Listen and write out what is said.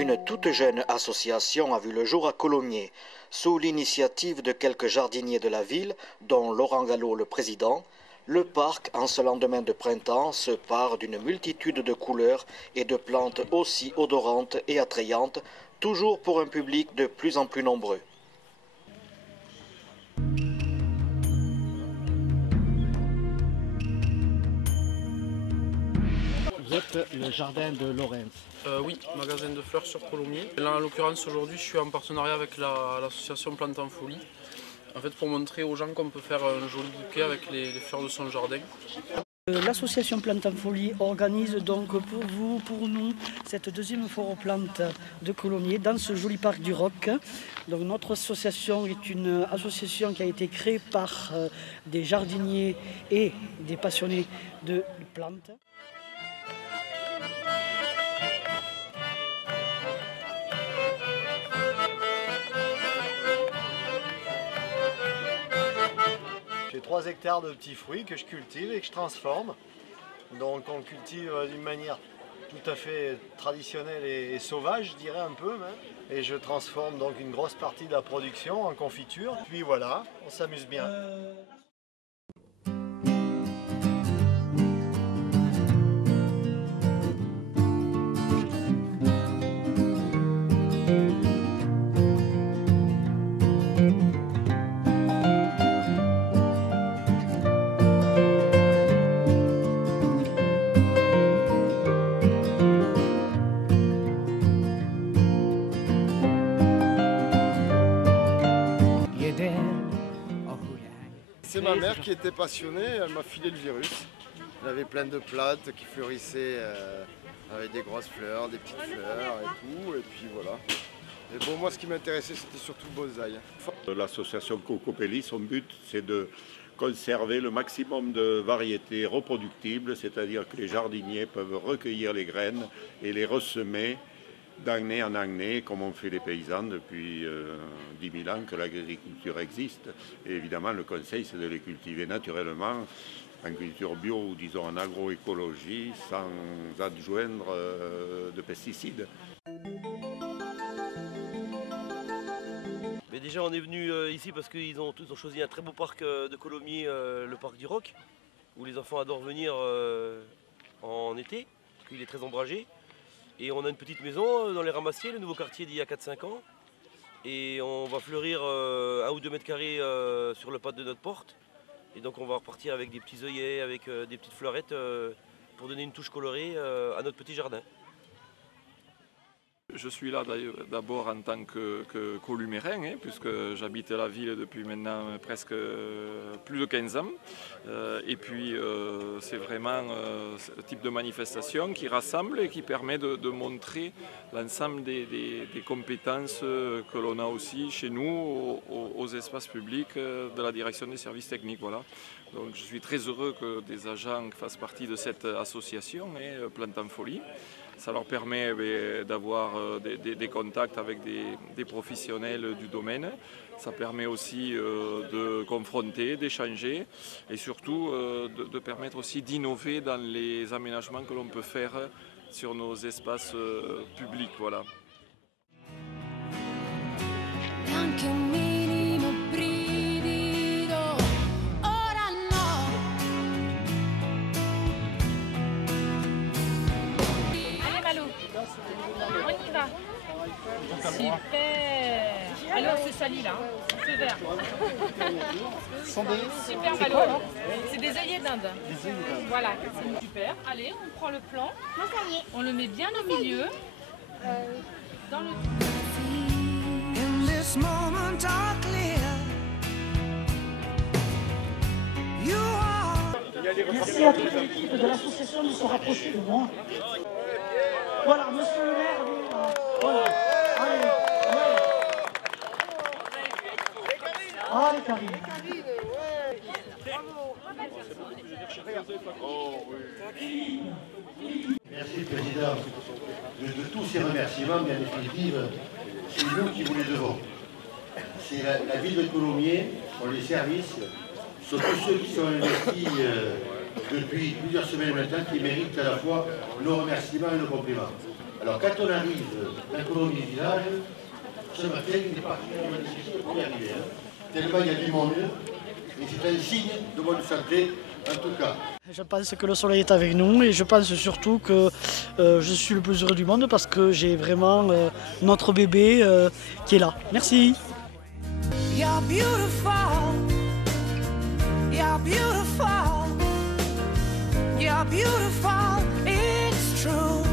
Une toute jeune association a vu le jour à Colomiers, sous l'initiative de quelques jardiniers de la ville, dont Laurent Gallo le président. Le parc, en ce lendemain de printemps, se pare d'une multitude de couleurs et de plantes aussi odorantes et attrayantes, toujours pour un public de plus en plus nombreux. Vous êtes le jardin de Laurens. Oui, magasin de fleurs sur Colomiers. Là, en l'occurrence, aujourd'hui, je suis en partenariat avec l'association Plantes en Folie. En fait, pour montrer aux gens qu'on peut faire un joli bouquet avec les fleurs de son jardin. L'association Plantes en Folie organise donc pour vous, pour nous, cette deuxième foire aux plantes de Colomiers dans ce joli parc du Roc. Donc notre association est une association qui a été créée par des jardiniers et des passionnés de plantes. J'ai 3 hectares de petits fruits que je cultive et que je transforme. Donc on cultive d'une manière tout à fait traditionnelle et sauvage, je dirais un peu même. Et je transforme donc une grosse partie de la production en confiture. Puis voilà, on s'amuse bien. C'est ma mère qui était passionnée, elle m'a filé le virus. Elle avait plein de plantes qui fleurissaient avec des grosses fleurs, des petites fleurs et tout, et puis voilà. Et bon, moi ce qui m'intéressait c'était surtout le bonsaï. L'association Cocopelli, son but c'est de conserver le maximum de variétés reproductibles, c'est-à-dire que les jardiniers peuvent recueillir les graines et les ressemer d'année en année, comme on fait les paysans depuis 10 000 ans que l'agriculture existe. Et évidemment, le conseil, c'est de les cultiver naturellement, en culture bio ou disons en agroécologie, sans adjoindre de pesticides. Mais déjà, on est venu ici parce qu'ils ont choisi un très beau parc de Colomiers, le parc du Roc, où les enfants adorent venir en été, parce qu'il est très ombragé. Et on a une petite maison dans les Ramassiers, le nouveau quartier d'il y a 4-5 ans. Et on va fleurir 1 ou 2 mètres carrés sur le pas de notre porte. Et donc on va repartir avec des petits œillets, avec des petites fleurettes pour donner une touche colorée à notre petit jardin. Je suis là d'abord en tant que columérin, puisque j'habite la ville depuis maintenant presque plus de 15 ans. Et puis c'est vraiment ce type de manifestation qui rassemble et qui permet de montrer l'ensemble des compétences que l'on a aussi chez nous aux espaces publics de la direction des services techniques. Voilà. Donc je suis très heureux que des agents fassent partie de cette association, Plantes en Folie. Ça leur permet d'avoir des contacts avec des professionnels du domaine. Ça permet aussi de confronter, d'échanger et surtout de permettre aussi d'innover dans les aménagements que l'on peut faire sur nos espaces publics. Voilà. On y va. Super. Alors c'est sali là, c'est vert. Super Malo. C'est des œillets d'Inde. Voilà, c'est super. Allez, on prend le plan. On le met bien au milieu. Dans le... Merci à toute l'équipe de l'association de se rapprocher de moi. Voilà, monsieur le maire, voilà. Allez, allez, Karine. Merci, Président. De tous ces remerciements, bien définitive, c'est nous qui vous les devons. C'est la ville de Colomiers, pour les services, sont tous ceux qui sont investis depuis plusieurs semaines maintenant qui méritent à la fois nos remerciements et nos compliments. Alors quand on arrive à Colombie du village, ce matin, il est particulièrement difficile pour y arriver. Tellement il y a du monde, et c'est un signe de bonne santé en tout cas. Je pense que le soleil est avec nous et je pense surtout que je suis le plus heureux du monde parce que j'ai vraiment notre bébé qui est là. Merci. You're beautiful. You're beautiful. You're beautiful. It's true.